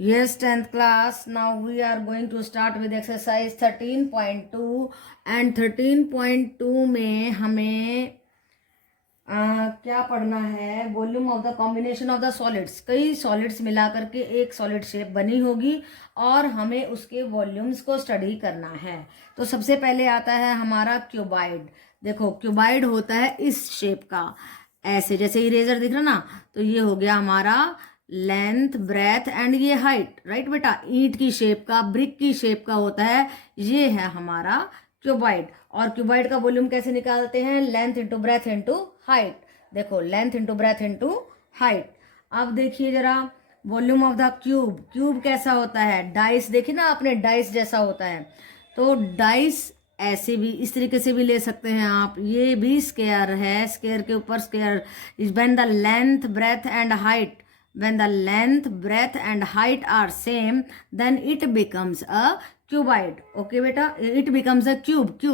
Yes, 10th class. Now we are going to start with exercise 13.2 and 13.2 में हमें क्या पढ़ना है? Volume of the combination of the solids. कई solids मिला करके एक सॉलिड शेप बनी होगी और हमें उसके वॉल्यूम्स को स्टडी करना है। तो सबसे पहले आता है हमारा क्यूबाइड। देखो क्यूबाइड होता है इस शेप का, ऐसे जैसे इरेजर दिख रहा ना, तो ये हो गया हमारा लेंथ, ब्रेथ एंड ये हाइट। राइट बेटा, ईंट की शेप का, ब्रिक की शेप का होता है, ये है हमारा क्यूबाइड। और क्यूबाइड का वॉल्यूम कैसे निकालते हैं? Length into breadth into height. देखो length into breadth into height. अब देखिए जरा volume of the cube. Cube कैसा होता है? डाइस, देखिए ना आपने, डाइस जैसा होता है। तो डाइस ऐसे भी, इस तरीके से भी ले सकते हैं आप। ये भी स्क्वायर है, स्क्वायर के ऊपर square. When the length, breadth and height, when the length, breadth and height are same, then it becomes a cuboid. Okay बेटा, it becomes a cube.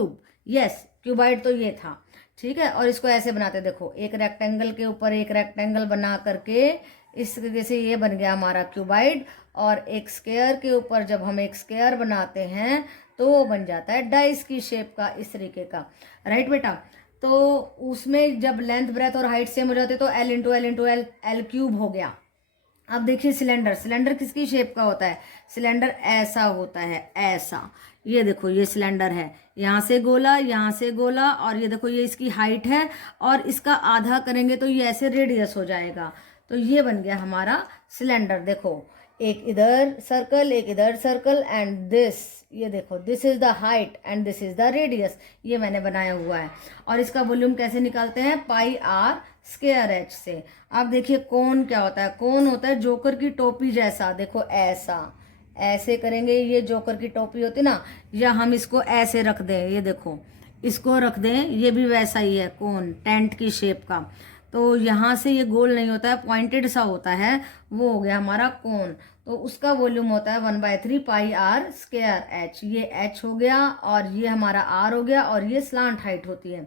Yes, cuboid तो ये था, ठीक है। और इसको ऐसे बनाते, देखो एक रेक्टेंगल के ऊपर एक रेक्टेंगल बना करके इस तरीके से ये बन गया हमारा क्यूबाइड। और एक स्क्वायर के ऊपर जब हम एक स्क्वायर बनाते हैं तो वो बन जाता है डाइस की शेप का, इस तरीके का। राइट बेटा, तो उसमें जब लेंथ, ब्रेथ और हाइट सेम हो जाते तो L into L into L, L cube हो गया। अब देखिए सिलेंडर। सिलेंडर किसकी शेप का होता है? सिलेंडर ऐसा होता है, ऐसा। ये देखो ये सिलेंडर है, यहाँ से गोला, यहाँ से गोला, और ये देखो ये इसकी हाइट है और इसका आधा करेंगे तो ये ऐसे रेडियस हो जाएगा। तो ये बन गया हमारा सिलेंडर। देखो एक इधर सर्कल, एक इधर सर्कल, एंड दिस, ये देखो this is the height and this is the radius. ये मैंने बनाया हुआ है। और इसका वॉल्यूम कैसे निकालते हैं? पाई आर स्क्वायर एच से। अब देखिए कोन क्या होता है? कोन होता है जोकर की टोपी जैसा। देखो ऐसा, ऐसे करेंगे, ये जोकर की टोपी होती ना, या हम इसको ऐसे रख दें, ये देखो इसको रख दें, ये भी वैसा ही है कोन, टेंट की शेप का। तो यहाँ से ये गोल नहीं होता है, पॉइंटेड सा होता है, वो हो गया हमारा कोन। तो उसका वॉल्यूम होता है 1/3 पाई आर स्क्वायर एच। ये एच हो गया और ये हमारा आर हो गया, और ये स्लांट हाइट होती है।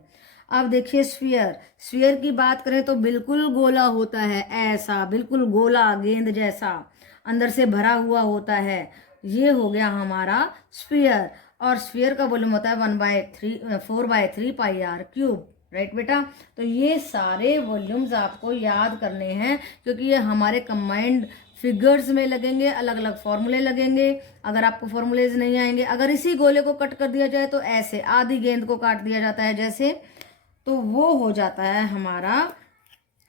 अब देखिए स्फीयर। स्फीयर की बात करें तो बिल्कुल गोला होता है, ऐसा बिल्कुल गोला, गेंद जैसा, अंदर से भरा हुआ होता है। ये हो गया हमारा स्फीयर। और स्फीयर का वॉल्यूम होता है 4/3 पाई आर क्यूब। राइट बेटा, तो ये सारे वॉल्यूम्स आपको याद करने हैं, क्योंकि ये हमारे कंबाइंड फिगर्स में लगेंगे, अलग अलग फॉर्मूले लगेंगे। अगर आपको फॉर्मूलेज नहीं आएंगे, अगर इसी गोले को कट कर दिया जाए तो ऐसे आधी गेंद को काट दिया जाता है जैसे, तो वो हो जाता है हमारा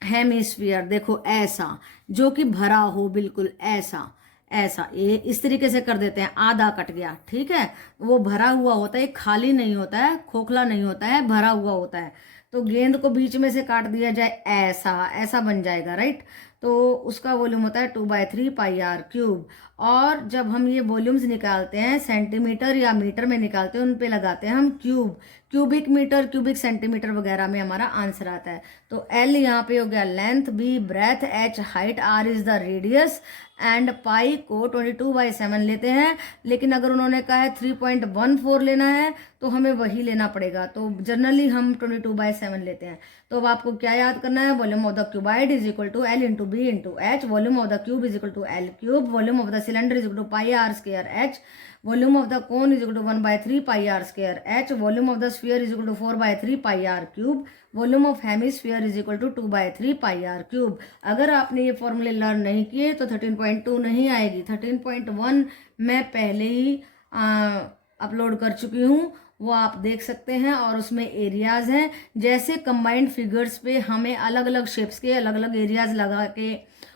हेमिस्फीयर। देखो ऐसा, जो कि भरा हो, बिल्कुल ऐसा ऐसा। ये इस तरीके से कर देते हैं, आधा कट गया, ठीक है। वो भरा हुआ होता है, खाली नहीं होता है, खोखला नहीं होता है, भरा हुआ होता है। तो गेंद को बीच में से काट दिया जाए, ऐसा ऐसा बन जाएगा। राइट, तो उसका वॉल्यूम होता है 2/3 पाई आर क्यूब। और जब हम ये वॉल्यूम्स निकालते हैं, सेंटीमीटर या मीटर में निकालते हैं, उन पे लगाते हैं हम cube. Cubic metre, cubic centimetre वगैरह में हमारा आंसर आता है। तो एल यहाँ पे हो गया length, B breadth, H height, R is the radius, and pi को 22/7 लेते हैं। लेकिन अगर उन्होंने कहा है 3.14 लेना है तो हमें वही लेना पड़ेगा। तो जनरली हम 22/7 लेते हैं। तो अब आपको क्या याद करना है? Volume of the cuboid is equal to L into B into H. Volume of the cube is equal to L cube. Volume of the cylinder is equal to pi are square H. Volume of the cone is equal to 1/3 pi are square H. Volume of the sphere is equal to 4/3 pi are cube. Volume of hemisphere is equal to 2/3 pi are cube. अगर आपने ये फॉर्मूले learn नहीं किए तो 13.2 नहीं आएगी। 13.1 मैं पहले ही अपलोड कर चुकी हूँ, वो आप देख सकते हैं। और उसमें एरियाज हैं, जैसे कंबाइंड फिगर्स पे हमें अलग अलग शेप्स के अलग अलग एरियाज लगा के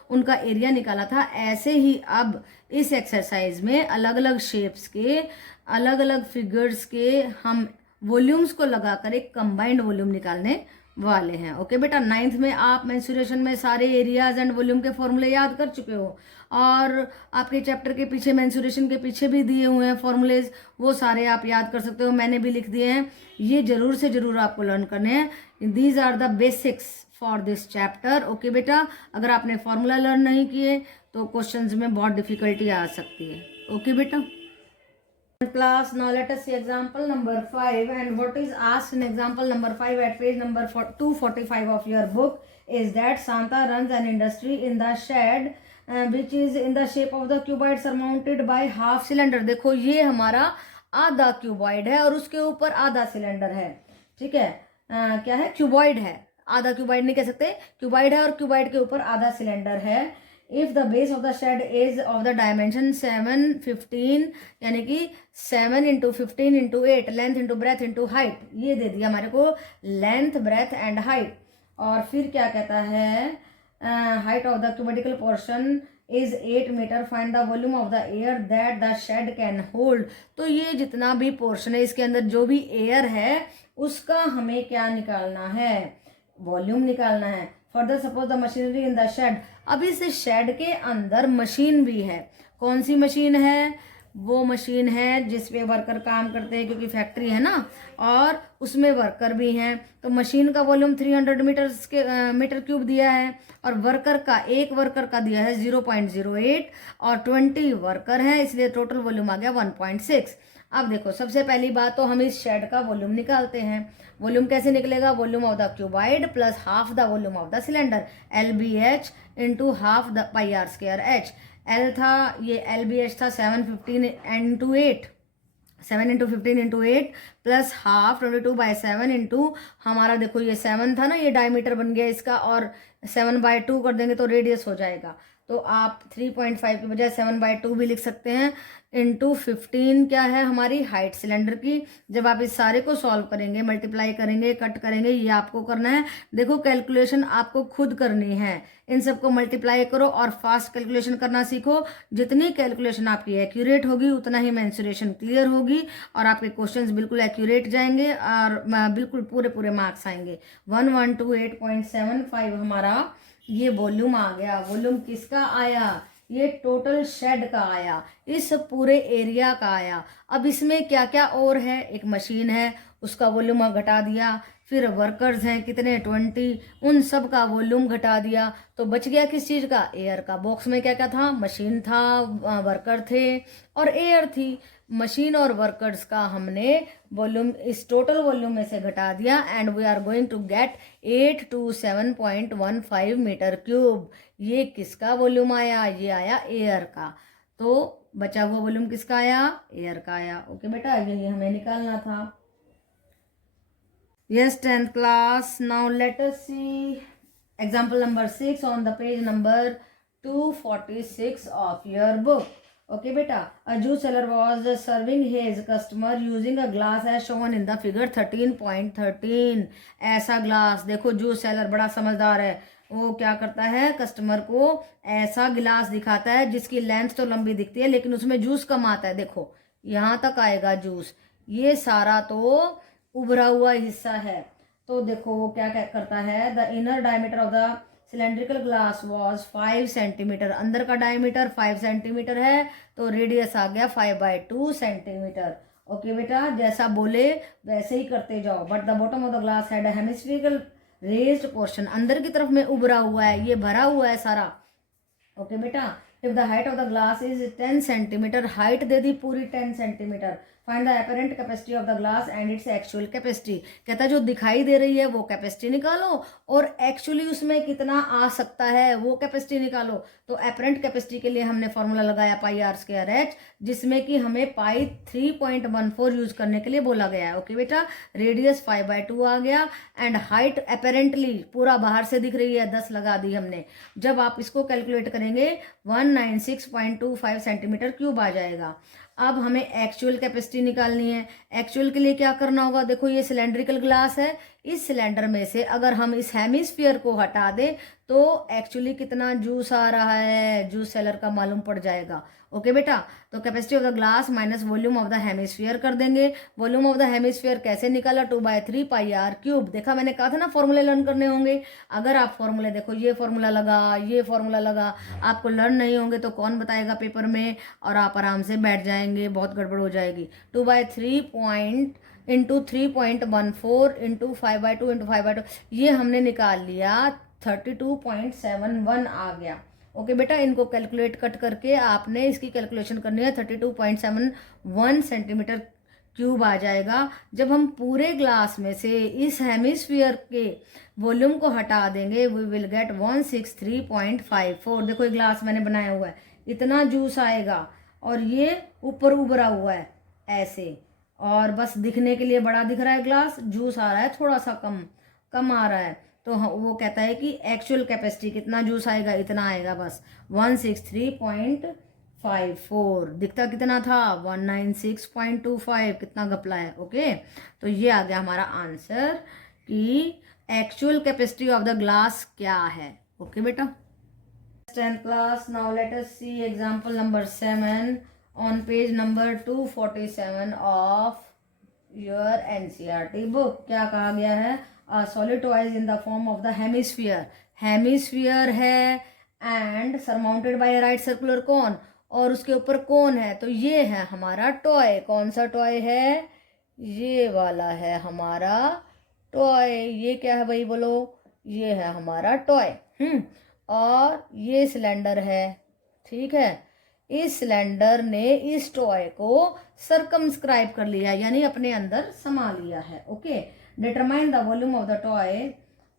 उनका एरिया निकाला था, ऐसे ही अब इस एक्सरसाइज में अलग अलग शेप्स के अलग अलग फिगर्स के हम वॉल्यूम्स को लगाकर एक कंबाइंड वॉल्यूम निकालने वाले हैं। ओके बेटा, 9th में आप मेंसुरेशन में सारे एरियाज एंड वॉल्यूम के फॉर्मूले याद कर चुके हो, और आपके चैप्टर के पीछे मेंसुरेशन के पीछे भी दिए हुए हैं फॉर्मूलेज, वो सारे आप याद कर सकते हो, मैंने भी लिख दिए हैं। ये जरूर से जरूर आपको लर्न करने हैं। These are the basics for this chapter. Okay बेटा, अगर आपने फॉर्मूला लर्न नहीं किए तो क्वेश्चंस में बहुत डिफिकल्टी आ सकती है। ओके बेटा class, now let us see example number 5, and what is asked in example number 5 at page number 245 of your book is that Santa runs an industry in the shed which is in the shape of the cuboid surmounted by half cylinder. देखो ये हमारा आधा cuboid है और उसके ऊपर आधा cylinder है, ठीक है। क्या है, क्यूबॉइड है, आधा क्यूबॉइड नहीं कह सकते, क्यूबॉइड है और क्यूबॉइड के ऊपर आधा सिलेंडर है। If the base of the shed is of the dimension 7-15 यानी कि 7 × 15 × 8 length into breadth into height, ये दे दिया हमारे को लेंथ ब्रेथ एंड हाइट। और फिर क्या कहता है, height of the cubical portion is 8 metre, find the volume of the air that the shed can hold. तो ये जितना भी पोर्शन है इसके अंदर जो भी एयर है उसका हमें क्या निकालना है, वॉल्यूम निकालना है। Further suppose the machinery in the shed, अब इस शेड के अंदर मशीन भी है। कौन सी मशीन है, वो मशीन है जिसपे वर्कर काम करते हैं क्योंकि फैक्ट्री है ना, और उसमें वर्कर भी हैं। तो मशीन का वॉल्यूम 300 मीटर क्यूब दिया है और वर्कर का, एक वर्कर का दिया है 0.08 और 20 वर्कर हैं, इसलिए टोटल वॉल्यूम आ गया 1.6। अब देखो सबसे पहली बात तो हम इस शेड का वॉल्यूम निकालते हैं। वॉल्यूम कैसे निकलेगा, volume of the cuboid plus half the volume of the cylinder, LBH into half the πr²h। L था ये LBH था 715 × 8, 7 × 15 × 8 प्लस हाफ 22/7 इंटू हमारा, देखो ये 7 था ना, ये डायमीटर बन गया इसका, और 7/2 कर देंगे तो रेडियस हो जाएगा। तो आप 3.5 की बजाय 7/2 भी लिख सकते हैं, इंटू 15 क्या है हमारी हाइट सिलेंडर की। जब आप इस सारे को सॉल्व करेंगे, मल्टीप्लाई करेंगे, कट करेंगे, ये आपको करना है। देखो कैलकुलेशन आपको खुद करनी है, इन सबको मल्टीप्लाई करो और फास्ट कैलकुलेशन करना सीखो। जितनी कैलकुलेशन आपकी एक्यूरेट होगी उतना ही मेंसुरेशन क्लियर होगी और आपके क्वेश्चंस बिल्कुल एक्यूरेट जाएंगे और बिल्कुल पूरे पूरे मार्क्स आएंगे। 1128.75 हमारा ये वॉल्यूम आ गया। वॉल्यूम किसका आया, ये टोटल शेड का आया, इस पूरे एरिया का आया। अब इसमें क्या क्या और है, एक मशीन है उसका वॉल्यूम घटा दिया, फिर वर्कर्स हैं कितने 20, उन सब का वॉल्यूम घटा दिया, तो बच गया किस चीज़ का, एयर का। बॉक्स में क्या क्या था, मशीन था, वर्कर थे और एयर थी। मशीन और वर्कर्स का हमने वॉल्यूम इस टोटल वॉल्यूम में से घटा दिया and we are going to get 827.15 metre cube. ये किसका वॉल्यूम आया, ये आया एयर का। तो बचा हुआ वॉल्यूम किसका आया, एयर का आया। ओके बेटा, यही हमें निकालना था। Yes, 10th class. Now let us see example number 6 on the page number 246 of your book. Okay beta, a juice seller was serving his customer using a glass as shown in the figure 13.13. ऐसा glass, देखो juice seller बड़ा समझदार है, वो क्या करता है, customer को ऐसा गिलास दिखाता है जिसकी लेंथ तो लंबी दिखती है लेकिन उसमें जूस कम आता है। देखो यहाँ तक आएगा जूस, ये सारा तो उभरा हुआ हिस्सा है। तो देखो वो क्या करता है, the inner diameter of the cylindrical glass was 5 centimetre, अंदर का डायमीटर 5 सेंटीमीटर है तो रेडियस आ गया 5/2 सेंटीमीटर। ओके बेटा, जैसा बोले वैसे ही करते जाओ। But the bottom of the glass had a hemispherical raised portion, अंदर की तरफ में उभरा हुआ है, ये भरा हुआ है सारा। ओके बेटा, if the height of the glass is 10 centimetre, height दे दी पूरी 10 centimetre, find the apparent capacity of the glass and its actual capacity. कहता है जो दिखाई दे रही है वो कैपेसिटी निकालो और एक्चुअली उसमें कितना आ सकता है वो कैपेसिटी निकालो। तो एपरेंट कैपेसिटी के लिए हमने फॉर्मूला लगाया πr²h, जिसमें कि हमें पाई 3.14 यूज करने के लिए बोला गया है। ओके बेटा, रेडियस 5/2 आ गया एंड हाइट अपेरेंटली पूरा बाहर से दिख रही है, 10 लगा दी हमने। जब आप इसको कैलकुलेट करेंगे 196.25 सेंटीमीटर क्यूब आ जाएगा। अब हमें एक्चुअल कैपेसिटी निकालनी है। एक्चुअल के लिए क्या करना होगा, देखो ये सिलेंड्रिकल ग्लास है, इस सिलेंडर में से अगर हम इस हेमिस्फीयर को हटा दें तो एक्चुअली कितना जूस आ रहा है, जूस सेलर का मालूम पड़ जाएगा। ओके बेटा, तो capacity of the glass minus volume of the hemisphere कर देंगे। वॉल्यूम ऑफ द हेमिस्फीयर कैसे निकाला, 2/3 πr³। देखा मैंने कहा था ना फॉर्मूले लर्न करने होंगे। अगर आप फॉर्मूले देखो, ये फॉर्मूला लगा, ये फॉर्मूला लगा, आपको लर्न नहीं होंगे तो कौन बताएगा पेपर में, और आप आराम से बैठ जाएंगे, बहुत गड़बड़ हो जाएगी। 2/3 इंटू 3.14 इंटू 5/2 इंटू 5/2, ये हमने निकाल लिया, 32.71 आ गया। ओके बेटा, इनको कैलकुलेट कट करके आपने इसकी कैलकुलेशन करनी है, 32.71 सेंटीमीटर क्यूब आ जाएगा। जब हम पूरे ग्लास में से इस हेमिस्फीयर के वॉल्यूम को हटा देंगे वी विल गेट 163.54। देखो ये ग्लास मैंने बनाया हुआ है, इतना जूस आएगा और ये ऊपर उभरा हुआ है ऐसे, और बस दिखने के लिए बड़ा दिख रहा है ग्लास, जूस आ रहा है थोड़ा सा कम कम आ रहा है। तो वो कहता है कि एक्चुअल कैपेसिटी कितना जूस आएगा, इतना आएगा बस 163.54। दिखता कितना था 196.25, कितना घपला है। ओके, तो ये आ गया हमारा आंसर कि actual capacity of the glass क्या है। ओके बेटा, 10th class, now let us see example number 7 on page number 247 of your NCERT book। क्या कहा गया है? A solid toy is in the form of the hemisphere। Hemisphere है and surmounted by right circular cone, और उसके ऊपर कोन है। तो ये है हमारा टॉय। कौन सा टॉय है? ये वाला है हमारा टॉय। ये क्या है भाई बोलो? ये है हमारा टॉय। और ये सिलेंडर है, ठीक है। इस सिलेंडर ने इस टॉय को सर्कमस्क्राइब कर लिया, यानी अपने अंदर समा लिया है। Okay, determine the volume of the toy.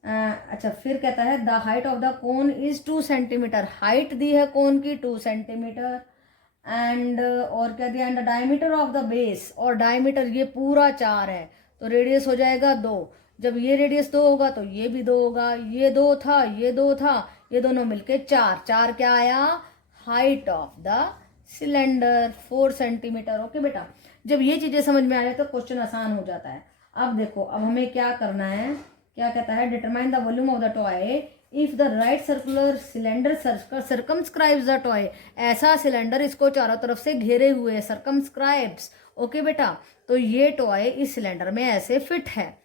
अच्छा, फिर कहता है the height of the cone is 2 centimetre. Height दी है कोन की 2 सेंटीमीटर एंड और क्या दिया? And the diameter of the base, और डायमीटर ये पूरा 4 है तो रेडियस हो जाएगा 2। जब ये रेडियस 2 होगा तो ये भी 2 होगा। ये 2 था, ये 2 था, ये दोनों मिलके 4। 4 क्या आया? Height of the cylinder 4 centimetre. Okay बेटा, जब ये चीजें समझ में आ जाए तो क्वेश्चन आसान हो जाता है। अब देखो, अब हमें क्या करना है? क्या कहता है? Determine the volume of the toy if the right circular cylinder circumscribes the toy. ऐसा सिलेंडर इसको चारों तरफ से घेरे हुए है, सर्कमस्क्राइब्स। ओके बेटा, तो ये टॉय इस सिलेंडर में ऐसे फिट है।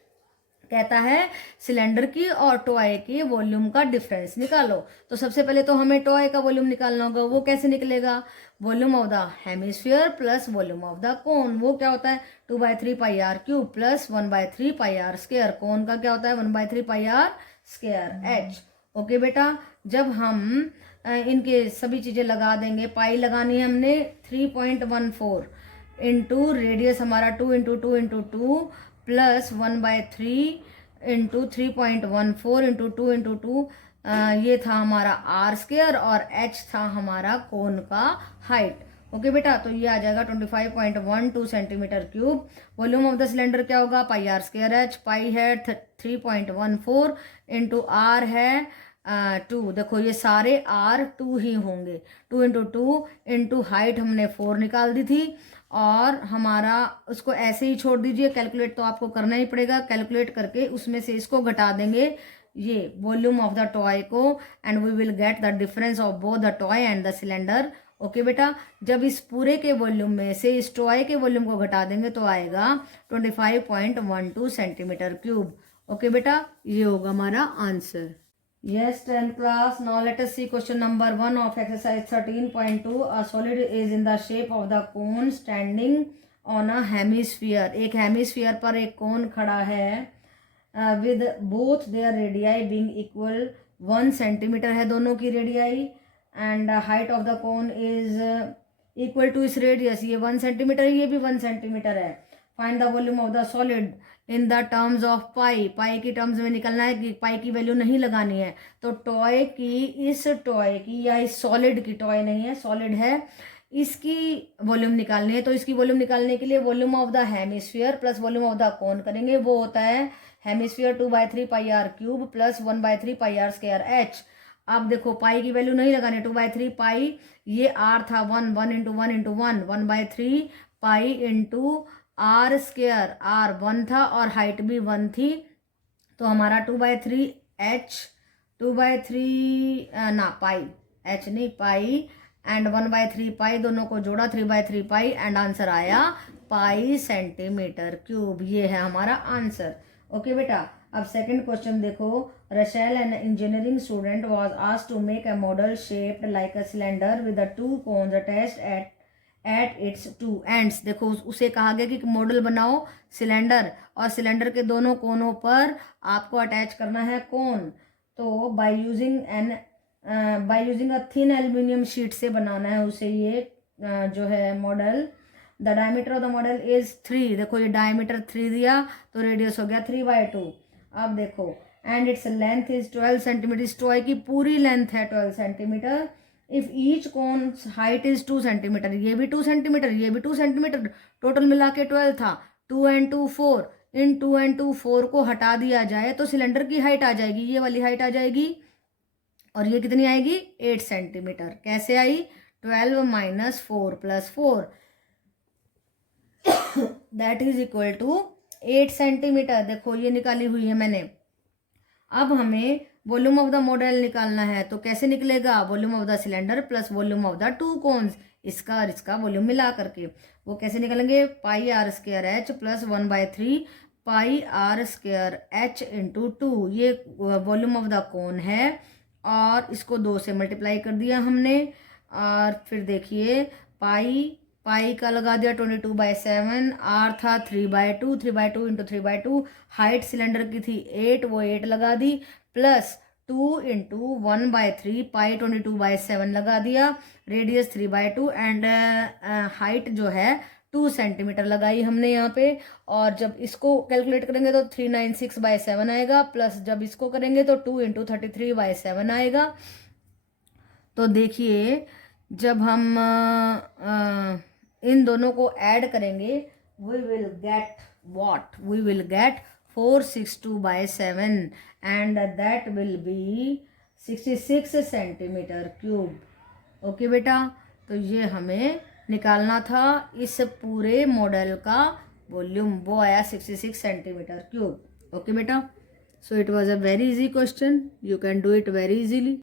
कहता है सिलेंडर की और टॉय की वॉल्यूम का डिफरेंस निकालो। तो सबसे पहले तो हमें टॉय का वॉल्यूम निकालना होगा। वो कैसे निकलेगा? Volume of the hemisphere plus volume of the cone. वो क्या होता है? 2/3 pi are cube plus 1/3 pi are square. Cone का क्या होता है? 1/3 pi are square h. Okay बेटा, जब हम इनके सभी चीजें लगा देंगे, पाई लगानी है हमने 3.14 इंटू रेडियस हमारा 2 into 2 into 2 plus 1/3 into 3.14 into 2 into 2, ये था हमारा आर स्क्वायर और एच था हमारा कोन का हाइट। ओके बेटा, तो ये आ जाएगा 25.12 centimetre cube. Volume of the cylinder क्या होगा? पाई आर स्क्वायर एच। पाई है 3.14 इंटू आर है 2। देखो ये सारे आर 2 ही होंगे। 2 इंटू 2 इंटू हाइट हमने 4 निकाल दी थी, और हमारा उसको ऐसे ही छोड़ दीजिए। कैलकुलेट तो आपको करना ही पड़ेगा। कैलकुलेट करके उसमें से इसको घटा देंगे, ये वॉल्यूम ऑफ द टॉय को, and we will get the difference of both the toy and the cylinder. Okay बेटा, जब इस पूरे के वॉल्यूम में से इस टॉय के वॉल्यूम को घटा देंगे तो आएगा 25.12 सेंटीमीटर क्यूब। ओके बेटा, ये होगा हमारा answer. Yes, 10th class. Now let us see question number 1 of exercise 13.2. A solid is in the shape of the cone standing on a hemisphere. एक हेमिस्फीयर पर एक कोन खड़ा है with both their radii being equal 1 centimetre है दोनों की radii, and height of the cone is equal to इस radius. ये 1 सेंटीमीटर, ये भी 1 सेंटीमीटर है। Find the volume of the solid in the terms of pi. Pi की terms में निकलना है कि पाई की वैल्यू नहीं लगानी है। तो टॉय की, इस टॉय की या इस सॉलिड की, टॉय नहीं है सॉलिड है, इसकी वॉल्यूम निकालनी है। तो इसकी वॉल्यूम निकालने के लिए volume of the hemisphere plus volume of the cone करेंगे। वो होता है hemisphere 2/3 pi are cube plus 1/3 pi are square H. अब देखो पाई की वैल्यू नहीं लगानी, 2/3 पाई, ये आर था 1 into 1 into 1, 1/3 pi into R square. R 1 था और हाइट भी 1 थी, तो हमारा 2/3 एच, 2/3 ना पाई, एच नहीं पाई, एंड 1/3 पाई, दोनों को जोड़ा 3/3 पाई, एंड आंसर आया पाई सेंटीमीटर क्यूब। ये है हमारा आंसर। ओके बेटा, अब सेकंड क्वेश्चन देखो। Rachel an engineering student was asked to make a model shaped like a cylinder with the 2 cones attached at its 2 ends. देखो उसे कहा गया कि मॉडल बनाओ सिलेंडर, और सिलेंडर के दोनों कोनों पर आपको अटैच करना है कोन। तो by using a thin aluminium sheet से बनाना है उसे, ये जो है model. The diameter of the model is 3, देखो ये डायमीटर 3 दिया तो रेडियस हो गया 3/2। अब देखो and its length is 12 centimetre, इस टॉय की पूरी लेंथ है 12 centimetre. If each cone height is 2 centimetre, ये भी 2 सेंटीमीटर, ये भी 2 सेंटीमीटर, टोटल मिला के 12 था। 2 and 2 4, इन 2 and 2 4 को हटा दिया जाए तो सिलेंडर की हाइट आ जाएगी, ये वाली हाइट आ जाएगी, और ये कितनी आएगी 8 सेंटीमीटर। कैसे आई? 12 minus 4 plus 4 that is equal to 8 centimetre. देखो ये निकाली हुई है मैंने। अब हमें वॉल्यूम ऑफ द मॉडल निकालना है, तो कैसे निकलेगा? Volume of the cylinder plus volume of the 2 cones, इसका और इसका वॉल्यूम मिला करके। वो कैसे निकलेंगे? Pi are square h plus 1/3 pi are square h into 2, ये वॉल्यूम ऑफ द कोन है, और इसको 2 से मल्टीप्लाई कर दिया हमने। और फिर देखिए पाई का लगा दिया 22/7, आर था 3/2, 3/2 इंटू 3/2, हाइट सिलेंडर की थी 8, वो 8 लगा दी, प्लस 2 इंटू 1/3 पाई 22/7 लगा दिया, रेडियस 3/2 एंड हाइट जो है 2 सेंटीमीटर लगाई हमने यहाँ पे। और जब इसको कैलकुलेट करेंगे तो 396/7 आएगा, प्लस जब इसको करेंगे तो 2 इंटू 33/7 आएगा। तो देखिए जब हम इन दोनों को ऐड करेंगे we will get what? We will get 462/7 and that will be 66 centimetre cube. Okay बेटा, तो ये हमें निकालना था इस पूरे मॉडल का वॉल्यूम, वो आया 66 सेंटीमीटर क्यूब। ओके बेटा, so it was a very easy question, you can do it very easily.